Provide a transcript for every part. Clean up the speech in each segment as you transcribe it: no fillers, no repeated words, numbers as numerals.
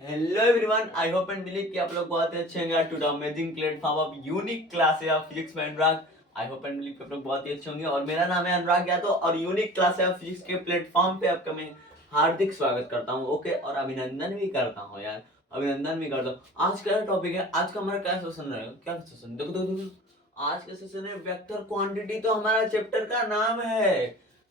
Hello everyone, I hope and believe कि आप लोग बहुत ही अच्छे होंगे। To the amazing platform of unique classes of physics में Anurag. I hope and believe कि आप लोग बहुत ही अच्छे होंगे और मेरा नाम है अनुराग यादव और यूनिक क्लासेस ऑफ फिजिक्स के प्लेटफॉर्म पे आपका मैं हार्दिक स्वागत करता हूँ। ओके, और अभिनंदन भी करता हूँ यार, अभिनंदन भी करता हूँ। आज का टॉपिक है, आज का हमारा क्या सेशन रहेगा, क्या सेशन, देखो देखो देखो। आज का सेशन है वेक्टर क्वांटिटी, तो हमारा चैप्टर का नाम है।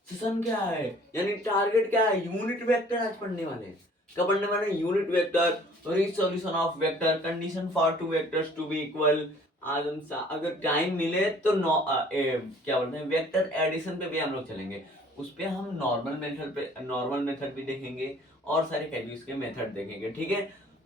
सेशन क्या है यानी टारगेट क्या है, यूनिट वेक्टर आज पढ़ने वाले हैं। क्या पढ़ने वाले? Unit vector, solution of vector, condition for two vectors to be equal. आज हम अगर टाइम मिले तो क्या बोलते हैं, वेक्टर एडिशन पे भी हम लोग चलेंगे। उस पे हम नॉर्मल मेथड भी देखेंगे और सारे कैलकुलस के मेथड देखेंगे। ठीक है,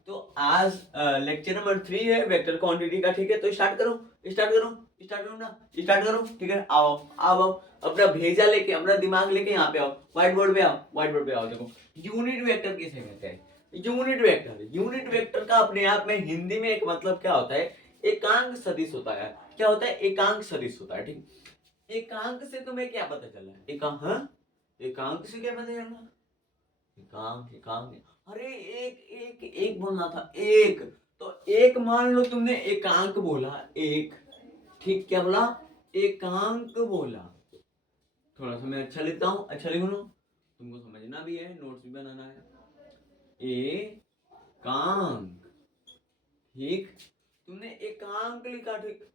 तो आज लेक्चर नंबर 3 है वेक्टर क्वांटिटी का। ठीक है, तो स्टार्ट करो ना, स्टार्ट करो। ठीक है, आओ आओ आओ, अपना भेजा लेके, अपना दिमाग लेके यहाँ पे आओ, व्हाइट बोर्ड पे आओ, व्हाइट बोर्ड पे आओ। देखो, यूनिट वेक्टर किसे कहते हैं? यूनिट वेक्टर का अपने आप में हिंदी में एक मतलब क्या होता है, एकांक सदिश होता है। क्या होता है? एकांक सदिश होता है। ठीक, एकांक से तुम्हें क्या पता चला? एकांक, हाँ, एकांक से क्या पता चला? एकांक एकांक, अरे एक एक एक बोलना था, एक। तो एक मान लो तुमने एकांक बोला, एक। ठीक, क्या बोला? एकांक बोला। थोड़ा सा मैं अच्छा लिखता हूँ, अच्छा लिखूँ, तुमको समझना भी है, नोट्स भी बनाना है। एकांक, ठीक, तुमने एकांक लिखा, ठीक,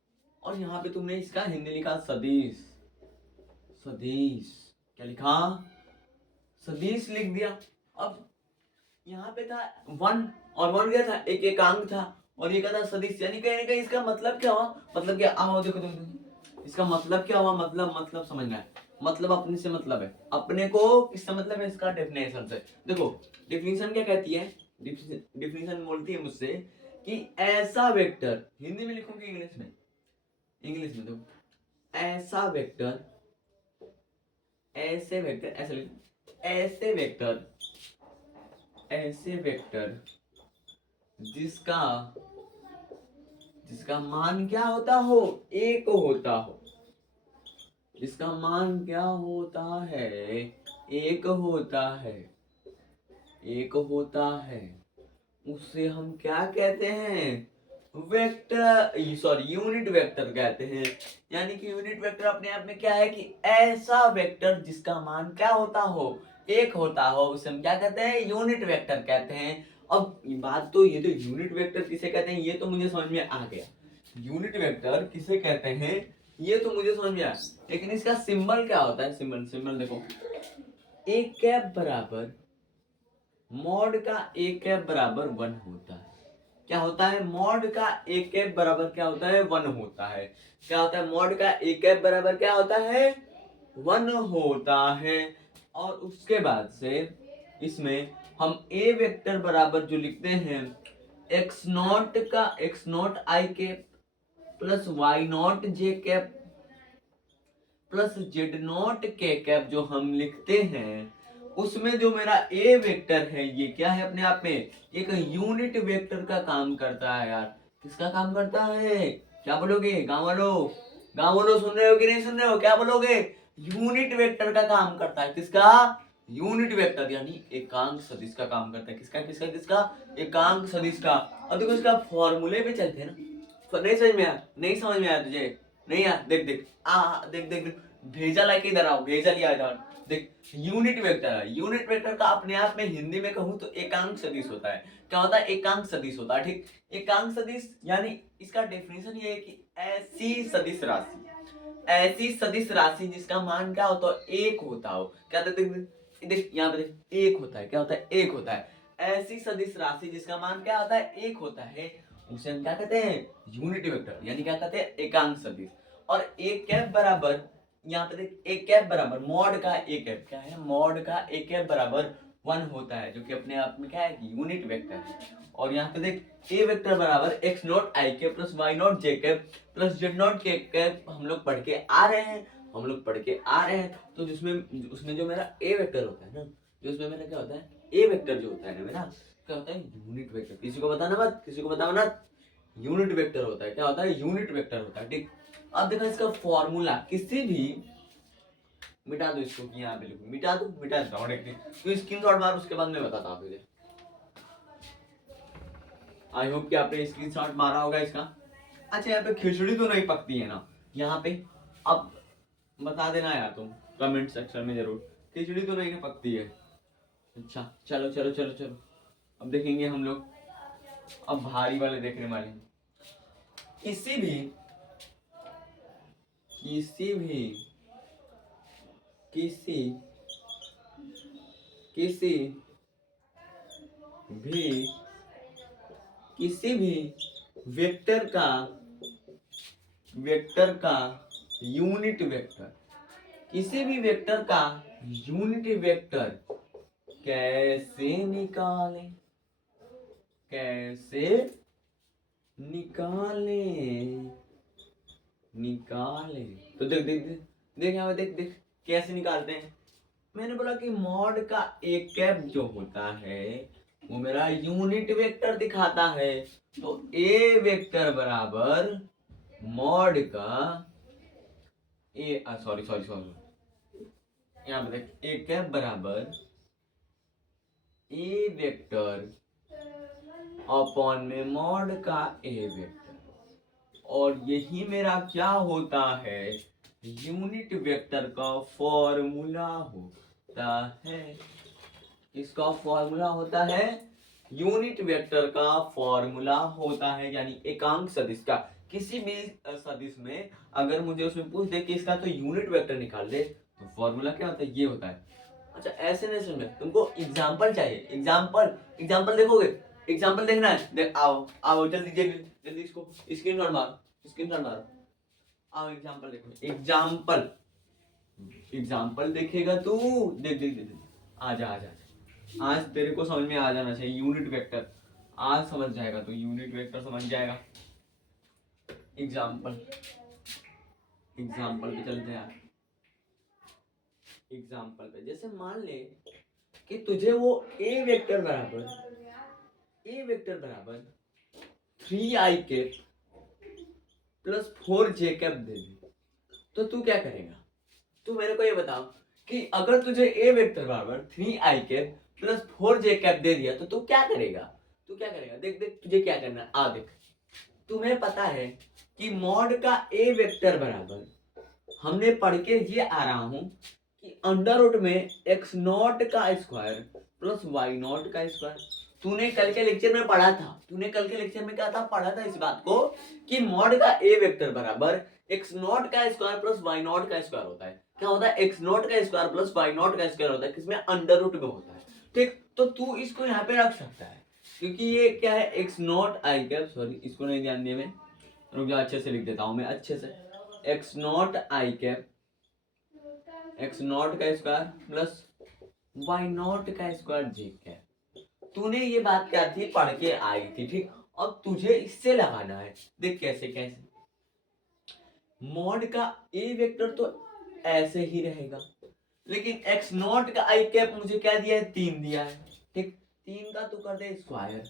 और यहाँ पे तुमने इसका हिंदी लिखा सदिश। सदिश, क्या लिखा? सदिश लिख दिया। अब यहाँ पे था वन, और वन क्या था? एक एकांक था, और ये क्या था? सदिश। यानी कहीं ना कहीं इसका मतलब क्या हुआ? मतलब क्या, आओ देखो देखो, इसका मतलब क्या हुआ? मतलब समझना है। मतलब अपने से मतलब है, अपने को किससे मतलब है? इसका डेफिनेशन से। देखो, डेफिनेशन क्या कहती है? डेफिनेशन बोलती है मुझसे कि ऐसा वेक्टर, हिंदी में लिखूंगी इंग्लिश में? इंग्लिश में देखो, ऐसा वेक्टर, ऐसे वेक्टर, ऐसे लिखो, ऐसे वेक्टर जिसका जिसका मान क्या होता हो? एक होता हो। जिसका मान क्या होता है? एक होता है, एक होता है। उससे हम क्या कहते हैं? वेक्टर, सॉरी, यूनिट वेक्टर कहते हैं। यानी कि यूनिट वेक्टर अपने आप में क्या है कि ऐसा वेक्टर जिसका मान क्या होता हो? एक होता हो, उसे हम क्या कहते हैं? यूनिट वेक्टर कहते हैं। अब बात तो ये, तो यूनिट वेक्टर किसे कहते हैं ये तो मुझे समझ में आ गया। यूनिट वेक्टर किसे कहते हैं ये तो मुझे समझ में आया, लेकिन इसका सिंबल क्या होता है? सिंबल, देखो, ए कैप बराबर मॉड का ए कैप बराबर 1 होता है। क्या होता है? मॉड का ए कैप बराबर क्या होता है? 1 होता है। क्या होता है? मॉड का ए कैप बराबर क्या होता है? 1 होता है। और उसके बाद से इसमें हम ए वेक्टर बराबर जो लिखते हैं, एक्स नॉट का X naught I cap plus Y naught J cap plus Z naught K cap जो हम लिखते हैं, उसमें जो मेरा ए वेक्टर है ये क्या है? अपने आप में एक यूनिट वेक्टर का काम करता है यार। किसका काम करता है? क्या बोलोगे गांव वालों? गांव वालों सुन रहे हो कि नहीं सुन रहे हो? क्या बोलोगे? यूनिट वेक्टर का काम करता है। किसका? यूनिट वेक्टर, यानी एकांक सदिश का काम करता है। किसका किसका किसका? एकांक सदिश का। अब देखो, इसका फॉर्मूले पे चलते हैं ना। नहीं समझ में आया? नहीं समझ में आया तुझे? नहीं यार, देख देख, देख देख देख, भेजा लाके इधर आओ, भेजा लिया इधर। देख, यूनिट वेक्टर है। यूनिट वेक्टर का अपने आप में हिंदी में कहूं तो एकांक सदिश होता है। क्या होता है? एकांक सदिश होता है। ठीक, एकांक सदिश यानी इसका डेफिनेशन ये है कि ऐसी सदिश राशि जिसका मान क्या होता है? एक होता हो। क्या देख देख देख, यहाँ पे देख, एक होता है। क्या होता है? एक होता है। ऐसी सदिश राशि जिसका मान क्या होता है? एक होता है, उसे हम क्या कहते हैं? यूनिट वेक्टर, यानी क्या कहते हैं? एकांक सदिश। और एक कैप बराबर, यहाँ पे देख, एक कैप बराबर मॉड का एक कैप, क्या है? मॉड का एक कैप बराबर 1 होता है, जो कि अपने आप में क्या है? यूनिट वेक्टर है। और यहाँ पे देख, ए वेक्टर बराबर X naught I cap plus Y naught J cap plus Z naught K cap हम लोग पढ़ के आ रहे हैं। तो जिसमें उसमें जो मेरा ए वेक्टर होता है ना, जो उसमें मेरा क्या होता है? ए वेक्टर जो होता है ना मेरा, क्या होता है? Unit vector. किसी को बताना मत, किसी को बताओ ना, यूनिट वेक्टर होता है। क्या होता है? यूनिट वेक्टर होता है। ठीक, अब देखो इसका फॉर्मूला, किसी भी, मिटा दो इसको, यहाँ पे मिटा दो, मिटा दो, तो स्क्रीन शॉट मार, उसके बाद मैं बताता हूँ तुझे। आई होप कि आपने स्क्रीनशॉट मारा होगा इसका। अच्छा यहाँ पे खिचड़ी तो नहीं पकती है ना यहाँ पे, अब बता देना यार तुम कमेंट सेक्शन में जरूर, खिचड़ी तो नहीं ना पकती है। अच्छा चलो चलो चलो चलो, अब देखेंगे हम लोग, अब भारी वाले देखने वाले हैं। किसी भी किसी भी किसी किसी भी किसी भी वेक्टर का यूनिट वेक्टर, किसी भी वेक्टर का यूनिट वेक्टर कैसे निकालें, कैसे निकालें निकालें। तो देख देख देख देख यहाँ पे देख देख कैसे निकालते हैं। मैंने बोला कि मॉड का एक कैप जो होता है वो मेरा यूनिट वेक्टर दिखाता है, तो ए वेक्टर बराबर मॉड का ए सॉरी सॉरी सॉरी यहाँ पे देख ए कैप बराबर ए वेक्टर अपॉन में मॉड का ए वेक्टर, और यही मेरा क्या होता है, यूनिट वेक्टर का फॉर्मूला होता है। इसका फॉर्मूला होता है, यूनिट वेक्टर का फॉर्मूला होता है, यानी एकांक सदिश का। किसी भी सदिश में अगर मुझे उसमें पूछ दे कि इसका तो यूनिट वेक्टर निकाल दे, तो फॉर्मूला क्या होता है, ये होता है। अच्छा ऐसे नहीं समझ, तुमको एग्जाम्पल चाहिए, एग्जाम्पल देखोगे, एग्जाम्पल देखना है, देख आओ आओ जल्दी जल्दी जल्दी, इसको स्क्रीनशॉट मारो, स्क्रीनशॉट मारो, आओ एग्जाम्पल देखो, एग्जाम्पल देखेगा तू, देख देख देख, आजा आजा, आज तेरे को समझ में आ जाना चाहिए यूनिट वेक्टर, आज समझ जाएगा तू, यूनिट वेक्टर समझ जाएगा। एग्जाम्पल पे चलते हैं यार, एग्जाम्पल पे जैसे मान ले कि तुझे वो ए वेक्टर बराबर 3i cap plus 4j cap दे दी, तो तू क्या करेगा। तू मेरे को ये बताओ कि अगर तुझे ए वेक्टर बराबर 3i cap plus 4j cap दे दिया, तो तू क्या करेगा, देख देख तुझे क्या करना है, आ देख, तुम्हें पता है कि मॉड का ए वेक्टर बराबर, हमने पढ़ के ये आ रहा हूं कि अंडर रूट में x नॉट का स्क्वायर प्लस y नॉट का स्क्वायर। तूने कल के लेक्चर में पढ़ा था, पढ़ा था इस बात को कि मॉड का ए वेक्टर बराबर x नॉट का स्क्वायर प्लस y नॉट का स्क्वायर होता है। क्या होता है, x नॉट का स्क्वायर प्लस y नॉट का स्क्वायर होता है, किसमें, अंडर रूट में होता है। ठीक, तो तू इसको यहाँ पे रख सकता है, क्योंकि ये क्या है, x not I cap, sorry इसको नहीं ध्यान दिया मैं, रुक जा अच्छे से लिख देता हूं मैं अच्छे से, x not I cap x not का स्क्वायर प्लस y नॉट का स्क्वायर जे कैप। तूने ये बात क्या थी, पढ़ के आई थी, ठीक। अब तुझे इससे लगाना है, देख कैसे कैसे, मॉड का ए वेक्टर तो ऐसे ही रहेगा, लेकिन x नॉट का आई कैप मुझे क्या दिया है, 3 दिया है, ठीक, 3 का तू कर दे square,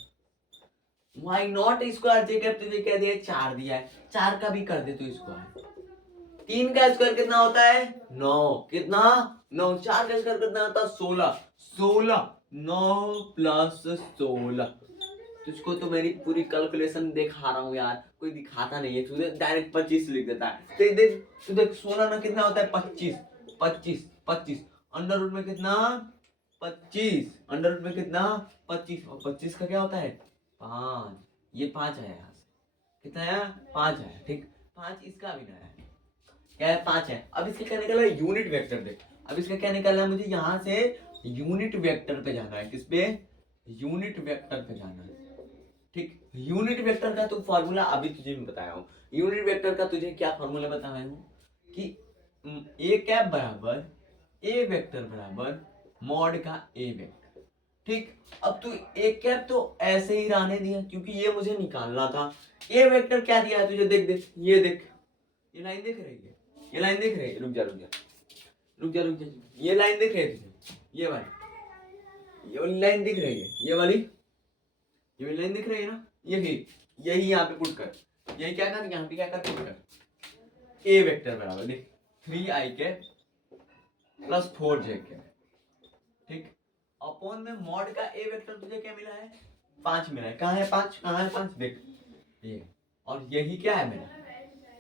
y nought square J cap तुझे क्या दिया है, 4 दिया है, 4 का भी कर दे तू स्क्वायर। 3 का स्क्वायर कितना होता है, 9, कितना 9, 4 का स्क्वायर कितना होता है, 16, 9 प्लस 16। तुझको तो मेरी पूरी कैलकुलेशन दिखा रहा हूँ यार, कोई दिखाता नहीं है, तुझे डायरेक्ट 25 लिख देता है। तो देख तू देख 16 में कितना होता है, 25, अंडर रूट में कितना, 25, अंडर रूट में कितना 25, और 25 का क्या होता है, 5, ये 5 है, यहाँ से कितना है, 5 है, ठीक, 5 इसका भी नया है, क्या है, 5 है। अब इसका क्या निकला है, यूनिट वेक्टर देख, अब इसका क्या निकलना है, मुझे यहाँ से यूनिट वेक्टर पे जाना है, किस पे, यूनिट वेक्टर पे जाना है, ठीक। यूनिट वेक्टर का तो फॉर्मूला अभी तुझे मैं बताया हूँ, यूनिट वेक्टर का तुझे क्या फॉर्मूला बताया हूँ कि ए कैप बराबर ए वेक्टर बराबर मॉड का ए वेक्टर, ठीक। अब तू ए कैप तो ऐसे ही रहने दिया, क्योंकि ये मुझे निकालना था। ए वेक्टर क्या दिया है तुझे, देख देख, ये देख, ये लाइन देख रही है, ये लाइन देख रही है, रुक जा, ये लाइन देख रही है तुझे, ये वाली लाइन दिख रही है, ये वाली लाइन दिख रही है ना, यही यहाँ पे पुट कर, यही क्या कर, यहाँ पे क्या कर, पुट कर ए वेक्टर बराबर देख 3i के प्लस 4j के, ठीक, अपॉन में मॉड का ए वेक्टर तुझे क्या मिला है, 5 मिला है, कहाँ है 5, कहाँ है 5, देख ये। और यही क्या है मेरा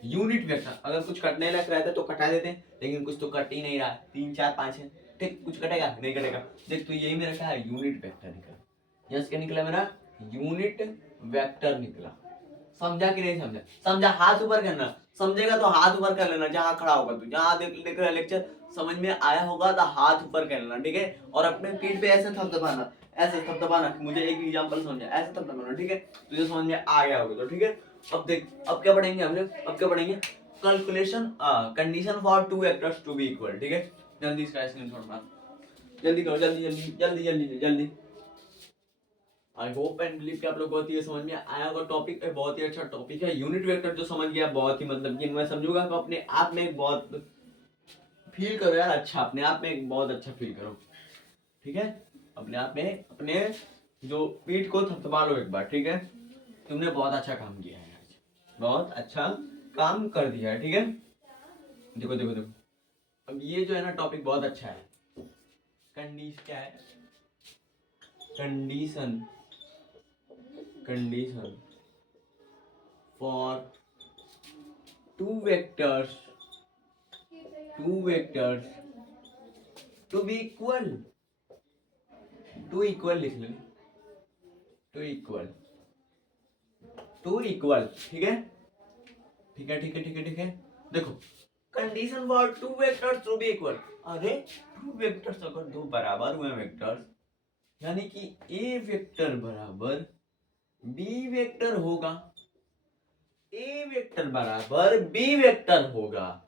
यूनिट वेक्टर। अगर कुछ कटने लग रहा था तो कटा देते हैं, लेकिन कुछ तो कट ही नहीं रहा है, 3 4 5 है, ठीक, कुछ कटेगा नहीं कटेगा। देख तो यही मेरा क्या है यूनिट वेक्टर निकला। यस क्या निकला मेरा यूनिट वेक्टर निकला। समझा कि नहीं समझा? समझा हाथ ऊपर करना, समझेगा तो हाथ ऊपर कर लेना जहां खड़ा होगा तू, जहां देख रहा लेक्चर समझ में आया होगा तो हाथ ऊपर कर लेना, ठीक है। और अपने पीठ पे ऐसे थपथपाना, ऐसे थपथपाना, मुझे एक एग्जांपल समझा, ऐसे थपथपाना, ठीक है, तुझे समझ में आ गया होगा तो ठीक है। अब देख अब क्या पढ़ेंगे हम लोग, अब क्या पढ़ेंगे calculation condition for two vectors to be equal, ठीक है। जल्दी इसका स्क्रीनशॉट मार, जल्दी करो, जल्दी जल्दी जल्दी जल्दी जल्दी। आई होप एंड बिलीव कि आप लोग बहुत ही समझ में आया होगा। टॉपिक बहुत ही अच्छा टॉपिक है यूनिट वेक्टर, जो समझ गया बहुत ही मतलब कि मैं समझूंगा तो अपने आप में एक बहुत फील करो यार, अच्छा अपने आप में एक बहुत अच्छा फील करो, ठीक है। अपने आप में अपने जो पीठ को थपथपा लो एक बार, ठीक है। तुमने बहुत अच्छा काम किया है आज, बहुत अच्छा काम कर दिया है, ठीक है। देखो देखो देखो, अब ये जो है ना टॉपिक बहुत अच्छा है। कंडीशन क्या है, condition, condition for two vectors to be equal, to equal लिख लें, to equal, to equal, ठीक है ठीक है ठीक है ठीक है ठीक है। देखो condition for two vectors to be equal, अरे टू वेक्टर्स अगर दो बराबर हुए वेक्टर्स, यानी कि ए वेक्टर बराबर बी वेक्टर होगा, ए वेक्टर बराबर बी वेक्टर होगा।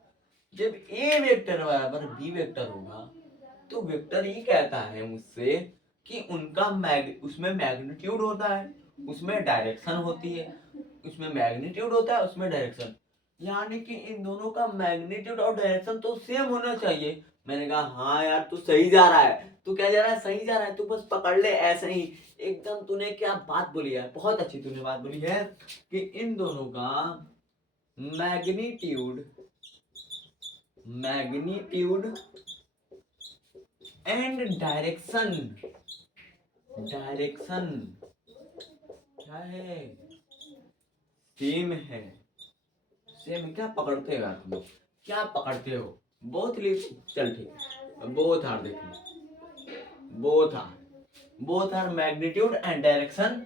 जब ए वेक्टर बराबर बी वेक्टर होगा तो वेक्टर ये कहता है मुझसे कि उनका उसमें मैग्नीट्यूड होता है, उसमें डायरेक्शन होती है, उसमें मैग्नीट्यूड होता है, उसमें डायरेक्शन, यानी कि इन दोनों का मैग्नीट्यूड और डायरेक्शन तो सेम होना चाहिए। मैंने कहा हाँ यार तू सही जा रहा है, तू क्या जा रहा है, सही जा रहा है, तू बस पकड़ ले ऐसे ही एकदम। तूने क्या बात बोली है, बहुत अच्छी तूने बात बोली है कि इन दोनों का magnitude, magnitude and direction, direction क्या है, सेम है, सेम है। क्या पकड़ते हो यार तुम लोग, क्या पकड़ते हो, बोथ लिव, चल ठीक, बोथ आर, देखिए both are magnitude and direction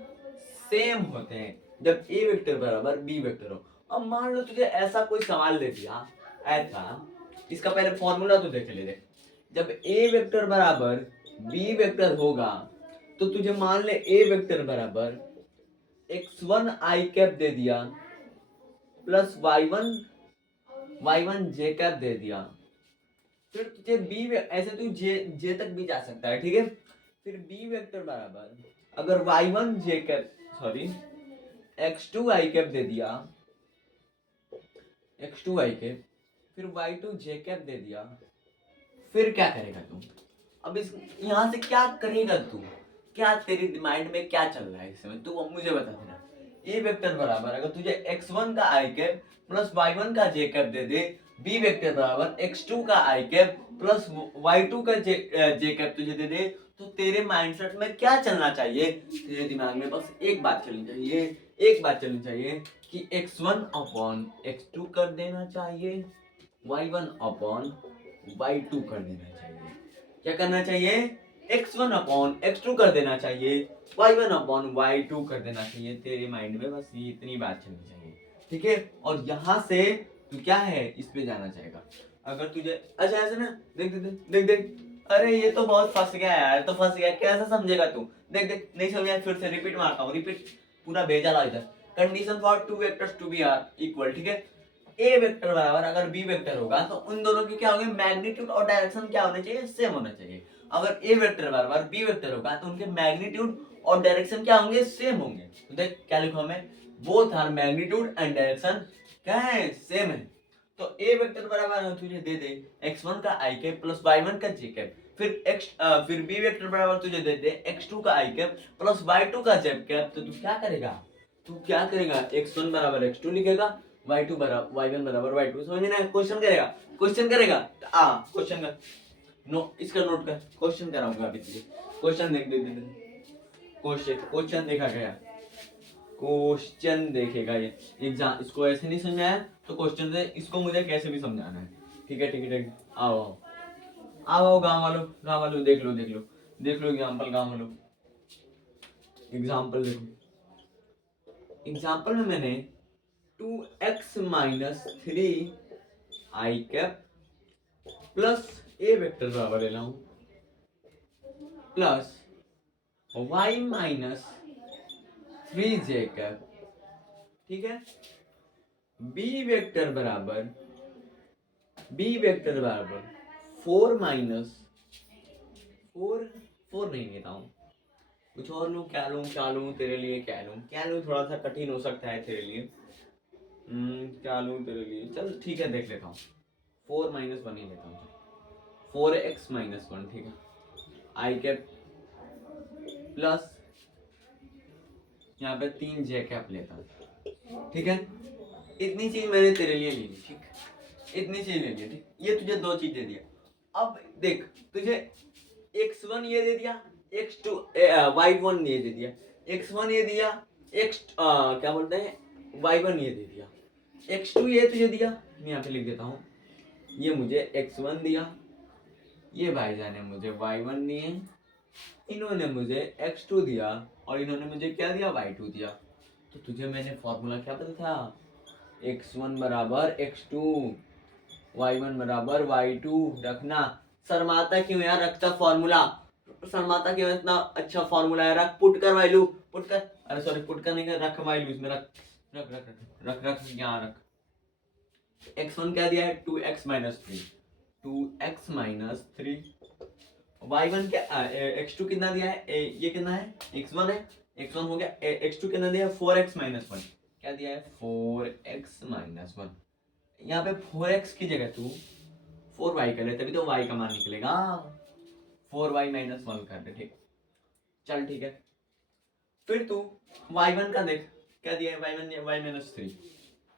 same होते हैं जब ए वेक्टर बराबर बी वेक्टर हो। अब मान लो तुझे ऐसा कोई सवाल दे दिया ऐसा, इसका पहले फॉर्मूला तो देख ले दे। जब ए वेक्टर बराबर बी वेक्टर होगा तो तुझे मान ले ए वेक्टर बराबर x1 i कैप दे दिया प्लस y1 j कैप दे दिया, फिर तुझे बी ऐसे तू जे तक भी जा सकता है, ठीक है। फिर बी वेक्टर बराबर अगर y1 j cap sorry x2 i cap दे दिया, x2 i कैप, फिर y2 j कैप दे दिया, फिर क्या करेगा तू? अब इस यहाँ से क्या करेगा तू, क्या तेरे माइंड में क्या चल रहा है इस समय, तू मुझे बता देना। ए वेक्टर बराबर अगर तुझे x1 का i कैप प्लस y1 का j कैप दे दे, बी वेक्टर बराबर x2 का i कैप प्लस y2 का j कैप तुझे दे दे, तो तेरे माइंडसेट में क्या चलना चाहिए? तेरे दिमाग में बस एक बात चलनी चाहिए, एक बात चलनी चाहिए कि x1 अपॉन x2 कर देना चाहिए, y1 अपॉन y2 कर देना चाहिए। क्या करना चाहिए? x1 अपॉन x2 कर देना चाहिए, y1 अपॉन y2 कर देना चाहिए। तेरे माइंड में बस ये इतनी बात चलनी चाहिए, ठीक है। और यहाँ से तू क्या है इस पे जाना चाहेगा। अगर तुझे अच्छा ऐसे ना देख देख देख देख, अरे ये तो बहुत फंस गया यार, तो फंस गया, कैसे समझेगा तू? देख देख नहीं समझा, फिर से रिपीट मारता हूँ, रिपीट पूरा भेजा ला इधर। Condition for two vectors to be are equal, ठीक है। ए वेक्टर बराबर अगर बी वेक्टर होगा तो उन दोनों की क्या होंगे, मैग्नीट्यूड और डायरेक्शन क्या होने चाहिए, सेम होना चाहिए। अगर ए वेक्टर बराबर बी वेक्टर होगा तो उनके मैग्नीट्यूड और डायरेक्शन क्या होंगे, सेम होंगे। तो देख क्या लिखो हमें, both are magnitude and direction क्या है, सेम है। तो ए वेक्टर बराबर तुझे दे दे x1 का i कैप प्लस y1 का j कैप, फिर b वेक्टर बराबर तुझे दे दे x2 का i कैप प्लस y2 का j कैप, तो तू क्या करेगा, तू क्या करेगा, x1 बराबर x2 लिखेगा, y2 बराबर y1 बराबर y2, समझ ना, क्वेश्चन करेगा, क्वेश्चन करेगा, क्वेश्चन कर, नो इसका नोट कर, क्वेश्चन कराऊंगा अभी तुझे, क्वेश्चन देख दे दे क्वेश्चन देखा गया, क्वेश्चन देखेगा ये एग्जाम। इसको ऐसे नहीं समझाया तो क्वेश्चन से इसको मुझे कैसे भी समझाना है। ठीक है ठीक है ठीक है, आओ आओ आओ आओ गाँव वालों देख लो देख लो देख लो एग्जाम्पल, गाँव वालों एग्जाम्पल देखो। एग्जाम्पल में मैंने 2x माइनस 3 आई कैप प्लस ए वेक्टर बराबर ले लाऊं plus y minus 3j cap, ठीक है। b वेक्टर बराबर 4 माइनस 4 नहीं लेता हूँ, कुछ और लूँ, क्या लूँ तेरे लिए, क्या लूँ थोड़ा सा कठिन हो सकता है तेरे लिए। क्या लूँ तेरे लिए, चल ठीक है देख लेता हूँ, 4 माइनस 1 ही लेता हूँ, 4x माइनस 1, ठीक है। आई कैप प्लस यहाँ पे 3j कैप लेता हूँ, ठीक है। इतनी चीज मैंने तेरे लिए ले ली, ठीक, इतनी चीज ले ली, ठीक। ये तुझे 2 चीज दे दिया। अब देख तुझे x1 ये दे दिया, x2 y1 ये दे दिया, x1 ये दिया, क्या बोलते हैं y1 ये दे दिया, x2 ये तुझे दिया, मैं यहाँ पे लिख देता हूँ, ये मुझे x1 दिया, ये भाईजान ने मुझे y1 दिए, इन्होंने मुझे x2 दिया और इन्होंने मुझे क्या दिया, y2 दिया। तो तुझे मैंने फॉर्मूला क्या पता था, x1 बराबर x2, y1 बराबर y2 रखना। शर्माता क्यों यार, रखता फॉर्मूला, शर्माता क्यों, इतना अच्छा फॉर्मूला है, रख, पुट कर वैल्यू, पुट कर, अरे सॉरी पुट कर नहीं कर, रख वैल्यू इसमें, रख रख रख रख रख रख यहाँ रख। x1 क्या दिया है, 2x minus 3, 2x minus 3, y1 क्या, x2 कितना दिया है, ये कितना है, x1 है, x1 हो गया, x2 कितना दिया है, 4x माइनस 1, क्या दिया है, 4x माइनस 1। यहाँ पे 4x की जगह तू 4y कर ले, तभी तो y का मान निकलेगा, 4y माइनस 1 कर दे, ठीक, चल ठीक है। फिर तू y1 का देख, क्या दिया है, y माइनस 3,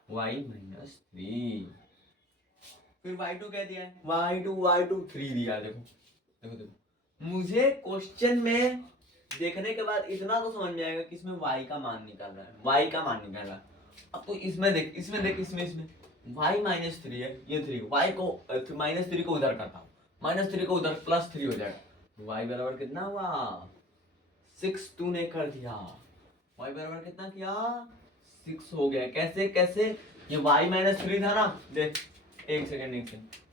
y माइनस 3। फिर y2 क्या दिया है, y2 3 दिया, देखो देखो देखो। मुझे क्वेश्चन में देखने के बाद इतना तो समझ में आएगा कि इसमें y का मान निकाल रहा है, y का मान निकाल रहा है। अब तो इसमें देख, इसमें y माइनस 3 है, ये 3, y को माइनस 3 को उधर करता हूँ, माइनस 3 को उधर प्लस 3 हो जाएगा, y बराबर कितना हुआ, 6 तूने कर दिया, y बराबर कितना किया, 6 हो गया। कैसे कैसे, ये y माइनस 3 था ना, देख एक सेकेंड,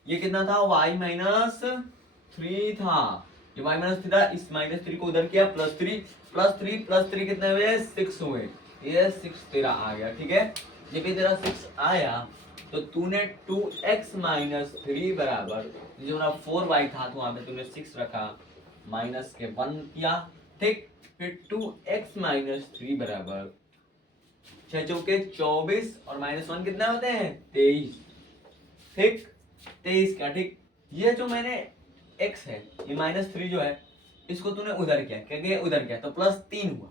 ये कितना था, y माइनस 3 था, ये y माइनस 3 था, इस माइनस 3 को उधर किया, प्लस 3 कितने हुए, 6 हुए, ये 6 तेरा आ गया, ठीक है। जब भी तेरा 6 आया तो तूने 2x माइनस 3 बराबर, जो ना 4y था तो वहां पे तूने 6 रखा, माइनस के 1 किया, ठीक। फिर 2x माइनस 3 बराबर 6 चौके 24 और माइनस 1 कितना होते हैं, 23, ठीक, 23 का, ठीक। ये जो मैंने x है, ये माइनस 3 जो है, इसको तूने उधर किया, क्या किया, उधर किया, तो प्लस 3 हुआ,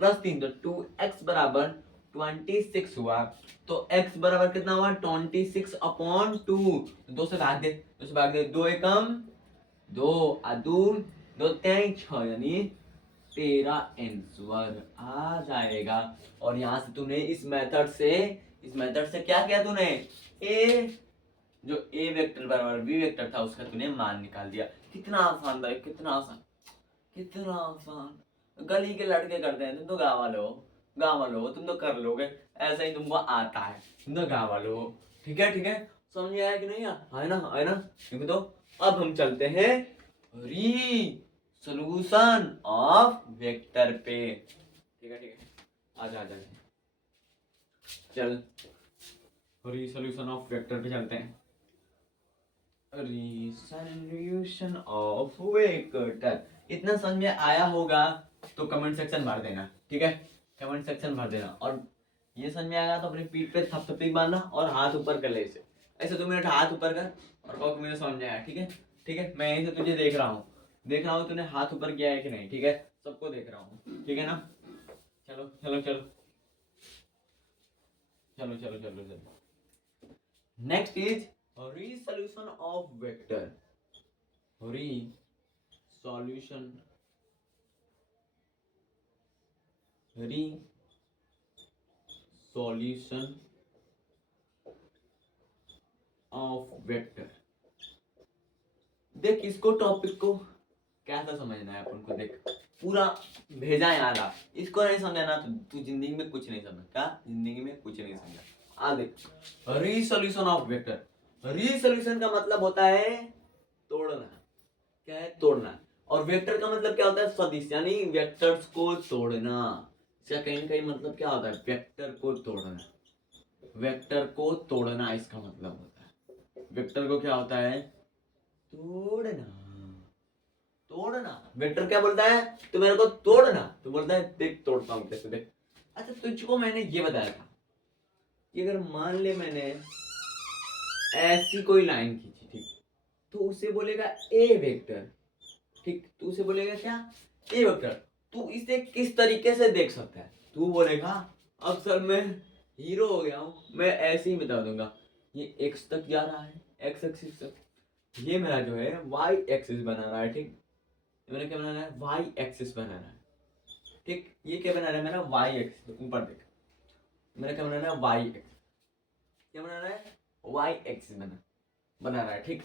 प्लस 3, तो 2x बराबर 26 हुआ, तो x बराबर कितना हुआ, 26 अपॉन 2, 2 से भाग दे, 2 एकम 2 आ 2 2 3 6, यानी तेरा आंसर आ जाएगा। और यहाँ से तूने इस मेथड से क्या किया, तूने ए, जो ए वेक्टर बराबर बी वेक्टर था उसका तूने मान निकाल दिया। कितना आसान था, कितना आसान, गली के लड़के करते हैं, तुम तो गाँव वाले हो, तुम तो कर लोगे, ऐसा ही तुमको आता है, तुम तो गाँव वाले हो, ठीक है, समझ में आया कि नहीं, है ना, ठीक। तो अब हम चलते हैं सॉल्यूशन ऑफ वेक्टर पे, ठीक है, आजा चल सॉल्यूशन ऑफ वेक्टर पे चलते हैं। रिसोल्यूशन ऑफ वेक्टर, इतना समझ में आया होगा तो कमेंट सेक्शन भर देना, ठीक है, कमेंट सेक्शन भर देना। और ये समझ में आएगा तो अपनी पीठ पे थपथपी मारना और हाथ ऊपर कर ले, ऐसे 2 मिनट हाथ ऊपर कर और कहो कि मुझे समझ में आया, ठीक है। मैं यहीं से तुझे देख रहा हूँ तूने हाथ ऊपर किया है कि नहीं, ठीक है, सबको देख रहा हूँ, ठीक है ना। चलो next is resolution of vector, resolution resolution of vector. देख इसको टॉपिक को कैसा समझना है अपन को, देख पूरा भेजा यार, आप इसको नहीं समझा ना तो तू जिंदगी में कुछ नहीं समझ, क्या जिंदगी में कुछ नहीं समझा। आ देख, रिसोल्यूशन ऑफ वेक्टर, रिसोल्यूशन का मतलब होता है तोड़ना, क्या है तोड़ना, और वेक्टर का मतलब क्या होता है सदिश, यानी वेक्टर्स को तोड़ना। इसका कहीं ना कहीं मतलब क्या होता है वेक्टर को तोड़ना, वेक्टर को तोड़ना इसका मतलब होता है। वेक्टर को क्या होता है तोड़ना, तोड़ना। वेक्टर क्या बोलता है तो मेरे को तोड़ना, तो बोलता है देख तोड़ता हूं कैसे, देख। अच्छा तुझको मैंने ये बताया था कि अगर मान ले मैंने ऐसी कोई लाइन खींची, ठीक, तो उसे बोलेगा ए वेक्टर, ठीक, तू उसे बोलेगा क्या ए वेक्टर। तू इसे किस तरीके से देख सकता है, तू बोलेगा अब सर मैं हीरो हो गया हूं, मैं ऐसे ही बता दूंगा ये एक्स तक जा रहा है, एक्स एक्सिस तक, ये मेरा जो है वाई एक्सिस बना रहा है, ठीक, मेरा क्या बना रहा है वाई एक्सिस बना रहा है, ठीक, ये क्या बना रहा है मेरा वाई एक्सिस, ऊपर देख मेरा क्या बना रहा है वाई एक्सिस, क्या बना रहा है वाई एक्सिस बना रहा है, ठीक।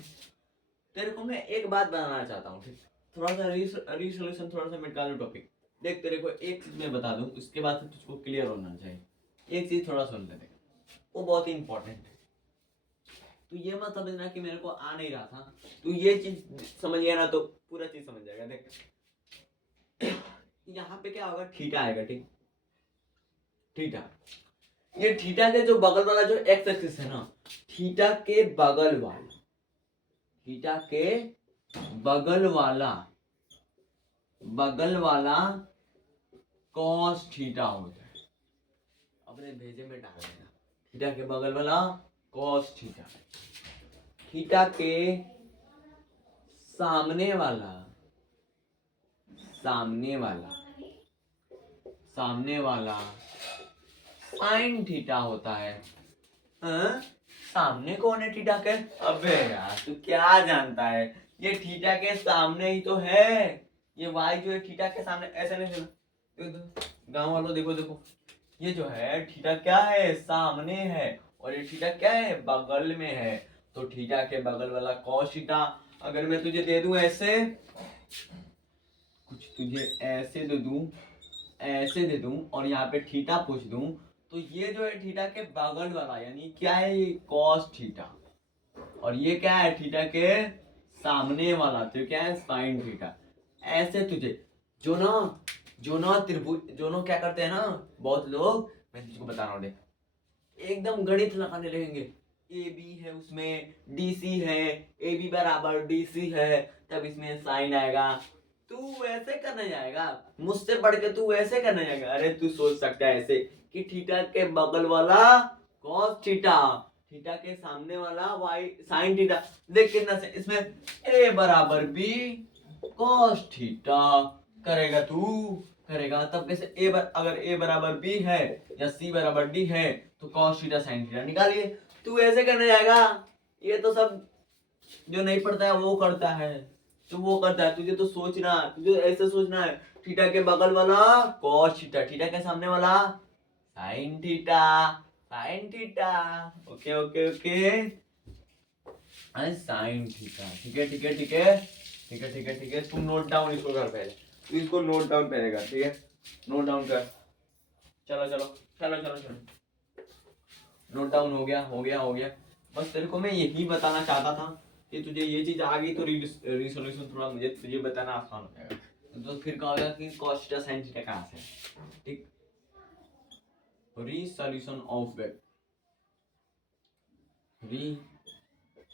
तेरे को मैं एक बात बताना चाहता हूँ, ठीक, थोड़ा सा रिसोल्यूशन थोड़ा सा मिटा दूं टॉपिक। देख तेरे को एक चीज मैं बता दूं, उसके बाद से तुझको क्लियर होना चाहिए। एक चीज थोड़ा सुन ले, देख वो बहुत ही इंपॉर्टेंट है। तू ये मत समझना कि मेरे को आ नहीं रहा था, तू ये चीज समझ गया ना तो पूरा चीज समझ जाएगा। देख यहाँ पे क्या होगा थीटा आएगा, ठीक, थीटा, ये थीटा के जो बगल वाला जो एक्स एक्सिस है ना, थीटा के बगल वाला, थीटा के बगल वाला, बगल वाला कॉस थीटा होता है, अपने भेजे में डाल देना, थीटा के बगल वाला कॉस थीटा, थीटा के सामने वाला, सामने वाला, सामने वाला साइन थीटा होता है। हाँ? सामने कौन है थीटा के, अबे यार तू क्या जानता है, ये थीटा के सामने ही तो है, ये वाई जो है थीटा के सामने, ऐसे नहीं सुना गांव वालों, देखो देखो ये जो है थीटा क्या है सामने है, और ये थीटा क्या है बगल में है, तो थीटा के बगल वाला कॉस थीटा अगर मैं तुझे दे दूं ऐसे, कुछ तुझे ऐसे दे दूं, ऐसे दे दूं और यहाँ पे थीटा पूछ दूं, तो ये जो है थीटा के बगल वाला यानी क्या है ये कॉस थीटा, और ये क्या है थीटा के सामने वाला तो क्या है साइन थीटा। ऐसे तुझे जो ना त्रिभुज जो ना क्या करते हैं ना बहुत लोग, मैं तुझको बता रहा हूँ देख, एकदम गणित लगाने लगेंगे, ए बी है उसमें डी सी है, ए बी बराबर डी सी है, तब इसमें साइन आएगा। तू वैसे करने जाएगा, मुझसे पढ़ के तू वैसे करने जाएगा, अरे तू सोच सकता है ऐसे कि थीटा के बगल वाला कॉस थीटा, थीटा के सामने वाला वाई साइन थीटा, देख कितना से इसमें ए बराबर बी कॉस थीटा करेगा, तू करेगा तब कैसे अगर ए बराबर बी है या सी बराबर डी है तो कॉस थीटा साइन थीटा निकालिए। तू ऐसे करने जाएगा, ये तो सब जो नहीं पढ़ता है वो करता है, तो वो करता है, तुझे तो सोचना, तुझे ऐसे सोचना है थीटा के बगल वाला कॉस थीटा, थीटा के सामने वाला sine theta, sine theta, okay okay okay, sine theta, ठीक है ठीक है ठीक है ठीक है ठीक है ठीक है, तू नोट डाउन इसको कर पहले, तू इसको नोट डाउन पहले कर, ठीक है नोट डाउन कर, चलो चलो चलो चलो चलो, नोट डाउन हो गया हो गया हो गया। बस तेरे को मैं यही बताना चाहता था कि तुझे ये चीज आ गई तो रिसोल्यूशन थोड़ा मुझे तुझे बताना आसान हो जाएगा, तो फिर क्या होगा कि cos थीटा sin थीटा कहाँ से, ठीक, resolution of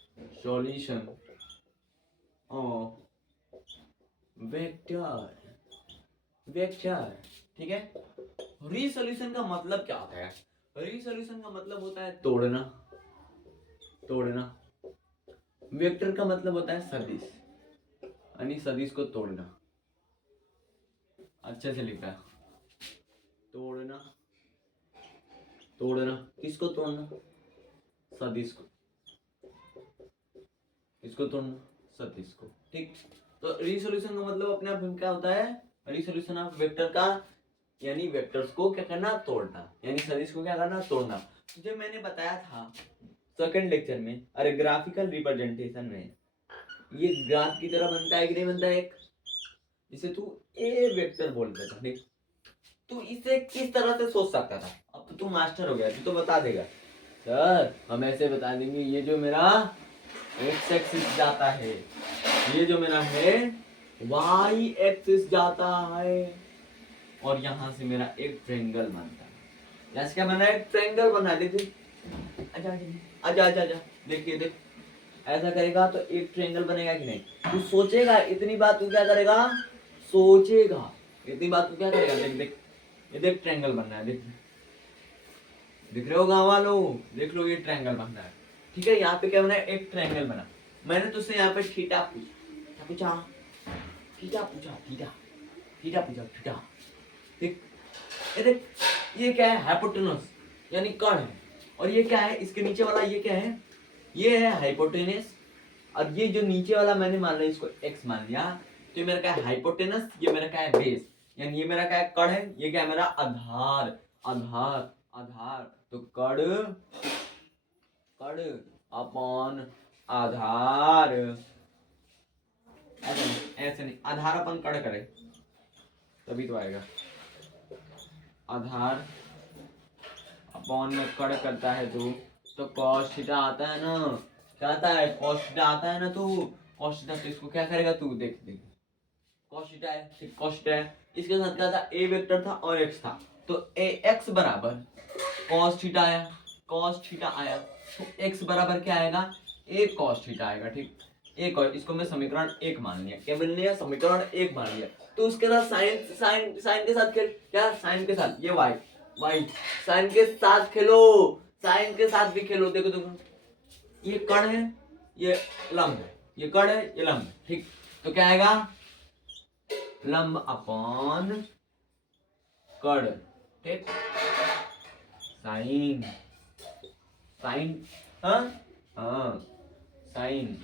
resolution of vector, vector, ठीक है। रिसोल्यूशन का मतलब क्या होता है, रिसोल्यूशन का मतलब होता है तोड़ना, तोड़ना, वेक्टर का मतलब होता है सदिश, यानी सदिश को तोड़ना, अच्छे से लिखा है तोड़ना, तोड़ना किसको तोड़ना सदिश को, किसको तोड़ना सदिश को, ठीक। तो रिसोल्यूशन का मतलब अपने आप क्या होता है, रिसोल्यूशन ऑफ वेक्टर का यानी वेक्टर्स को क्या करना, तोड़ना, यानी सदिश को क्या करना, तोड़ना। जो मैंने बताया था सेकंड लेक्चर में, अरे ग्राफिकल रिप्रेजेंटेशन में ये ग्राफ की तरह बनता है कि नहीं बनता है। एक जिसे तू ए वेक्टर बोलता था, देख तू इसे किस तरह से सोच सकता था। अब तो तू मास्टर हो गया, तू तो बता देगा सर, हम ऐसे बता देंगे ये जो मेरा एक्स एक्सिस जाता है, ये जो मेरा है वाई एक्सिस जाता है, और यहां से मेरा एक ट्रायंगल बनता है। जैसे क्या बना है, ट्रायंगल बना दे। आजा आजा आजा आजा, देखिए देख, ऐसा करेगा तो एक ट्रायंगल बनेगा कि नहीं। तू सोचेगा, इतनी बात तू क्या करेगा, सोचेगा, इतनी बात तू क्या करेगा। देख देख, ये देख ट्रायंगल बन रहा है, देख दिख रहे हो गाँव वालों, देख लो ये ट्रायंगल बन रहा है। ठीक है, यहाँ पे क्या बना है, एक ट्रायंगल बना। मैंने तुझसे यहाँ पे थीटा पूछा, थीटा पूछा, थीटा थीटा पूछा, थीटा। देख ये देख, ये क्या है, हाइपोटेनस यानी कर्ण है, और ये क्या है, इसके नीचे वाला ये क्या है, ये है हाइपोटेनस, और ये जो नीचे वाला मैंने मान लिया इसको एक्स मान लिया, तो ये मेरा क्या है हाइपोटेनस, ये मेरा क्या है बेस, यानी ये मेरा क्या है कर्ण है, ये क्या है मेरा आधार, आधार आधार। तो कर्ण कर्ण अपॉन आधार, ऐसे नहीं, आधार अपन कर्ण करे तभी तो आएगा। आधार अपॉन में कर्ण करता है तो कॉस थीटा आता है ना, क्या आता है, कॉस थीटा आता है ना। तो कॉस थीटा, तो इसको क्या करेगा तू, देख देख कॉस थीटा है, ठीक कॉस थीटा है, इसके साथ क्या था, ए वेक्टर था और एक्स था, तो ए एक्स बराबर कॉस थीटा आया, कॉस थीटा आया, तो एक्स बराबर क्या आएगा, ए कॉस थीटा आएगा। ठीक, एक और इसको मैं समीकरण एक मान लिया, क्या मान लिया, समीकरण एक मान लिया। तो उसके साथ साइन साइन साइन के साथ खेल, क्या साइन के साथ, ये वाई वाई साइन के साथ खेलो, साइन के साथ भी खेलो। देखो देखो, ये कर्ण है, ये लंब है, ये कर्ण है, ये लंब है। ठीक, तो क्या आएगा, लंब अपॉन कर्ण, ठीक, साइन साइन, हाँ हाँ साइन,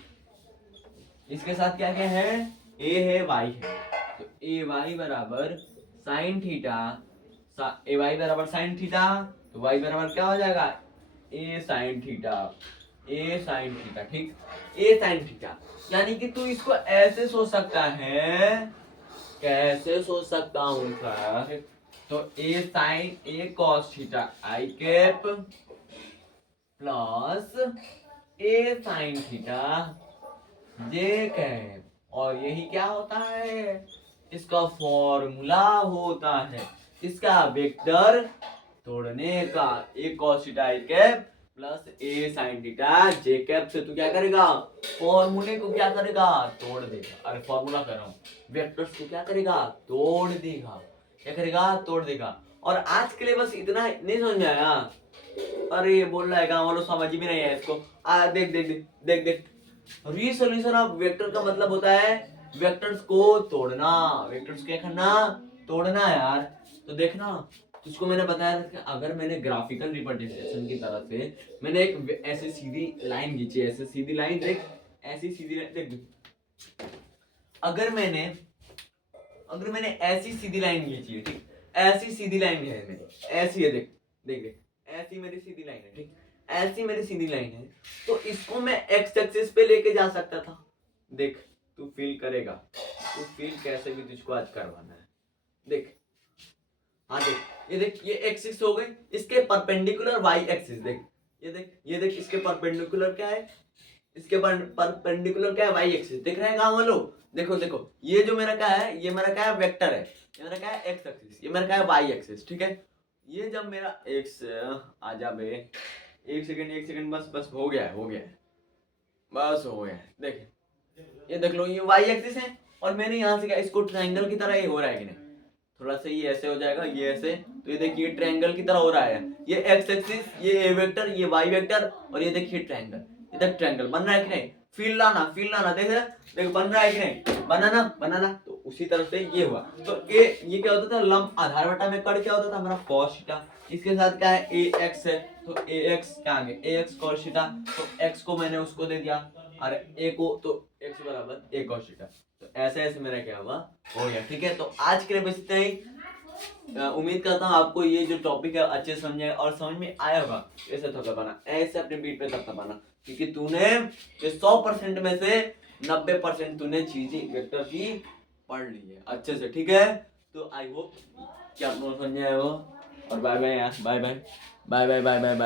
इसके साथ क्या क्या है, ए है वाई है, तो ए वाई बराबर साइन थीटा, ए वाई बराबर साइन थीटा, तो वाई बराबर क्या हो जाएगा, ए साइन थीटा, ए साइन थीटा। ठीक, ए साइन थीटा, यानी कि तू इसको ऐसे सोच सकता है, कैसे सोच सकता हूं सर, तो ए साइन ए कॉस थीटा आई कैप प्लस ए साइन थीटा जे कैप, और यही क्या होता है, इसका फॉर्मूला होता है, इसका वेक्टर तोड़ने का, ए कॉस थीटा आई कैप प्लस ए साइन थीटा जे कैप से तू क्या करेगा, फॉर्मूले को क्या करेगा, तोड़ देगा। अरे फॉर्मूला कर रहा हूँ, वेक्टर्स को क्या करेगा, तोड़ देगा, क्या करेगा, तोड़ देगा। और आज के लिए बस इतना नहीं समझ में आया, अरे ये बोल रहा है गाँव वालों समझ भी नहीं है इसको। देख देख देख देख देख, रीसोल्यूशन ऑफ वेक्टर का मतलब होता है वेक्टर्स को तोड़ना, वेक्टर्स क्या करना, तोड़ना यार। तो देखना, तुझको मैंने बताया था कि अगर मैंने ग्राफिकल रिप्रेजेंटेशन की तरह से मैंने एक ऐसे सीधी लाइन खींची, ऐसे सीधी लाइन, देख ऐसी सीधी लाइन, देख अगर मैंने ऐसी सीधी लाइन खींची है, ठीक ऐसी सीधी लाइन है मेरी, ऐसी है, देख देख देख ऐसी मेरी सीधी लाइन है, ठीक ऐसी मेरी सीधी लाइन है, तो इसको मैं एक्स एक्सिस पे लेके जा सकता था। देख तू फील करेगा, तू फील कैसे भी तुझको आज करवाना है, देख हाँ देख ये देख, ये एक्सिस हो गई, इसके परपेंडिकुलर वाई एक्सिस, देख ये देख, ये देख इसके परपेंडिकुलर क्या है, इसके परपेंडिकुलर क्या है, वाई एक्सिस, देख रहे हैं गाँव वालों, देखो देखो ये जो मेरा क्या है, ये मेरा क्या है, वेक्टर है, ये मेरा क्या है, एक्स एक्सिस, ये मेरा क्या है, वाई एक्सिस। ठीक है, ये जब मेरा एक्स, आजा बे, एक सेकंड, बस बस हो गया है, हो गया है, बस हो गया है। देख ये देख लो, ये वाई एक्सिस है, और मैंने यहाँ से क्या, इसको ट्रायंगल की तरह ये हो रहा है कि नहीं, थोड़ा सा ये ऐसे हो जाएगा, ये ऐसे, तो ये देखिए ट्रायंगल की तरह हो रहा है, ये एक्स एक्सिस, ये ए वेक्टर, ये वाई वेक्टर, और ये देखिए ट्रायंगल, इधर ट्रायंगल बन रहा है कि नहीं, फील लाना, देख देख बन रहा है कि नहीं, बनाना। तो उसी तरह से ये हुआ, तो ये क्या होता था, लंब आधार बटा में कर्ण क्या होता था हमारा, कॉस थीटा, इसके साथ क्या है, ए एक्स है, तो ए एक्स क्या आगे, ए एक्स कॉस थीटा, तो एक्स को मैंने उसको दे दिया, और ए को तो एक्स बराबर ए कॉस थीटा, तो ऐसे ऐसे मेरा क्या हुआ, हो गया। ठीक है, तो आज के लिए बस इतना ही। उम्मीद करता हूँ आपको ये जो टॉपिक है अच्छे समझ आए और समझ में आया होगा। ऐसे तो दबाना, ऐसे अपने बीट पे तब दबाना, क्योंकि तूने 100% में से 90% तूने चीजें वेक्टर की पढ़ ली है अच्छे से, ठीक है। तो आई होप कि आप लोग समझ आए हो। और बाय बाय यार, bye bye bye bye bye bye bye.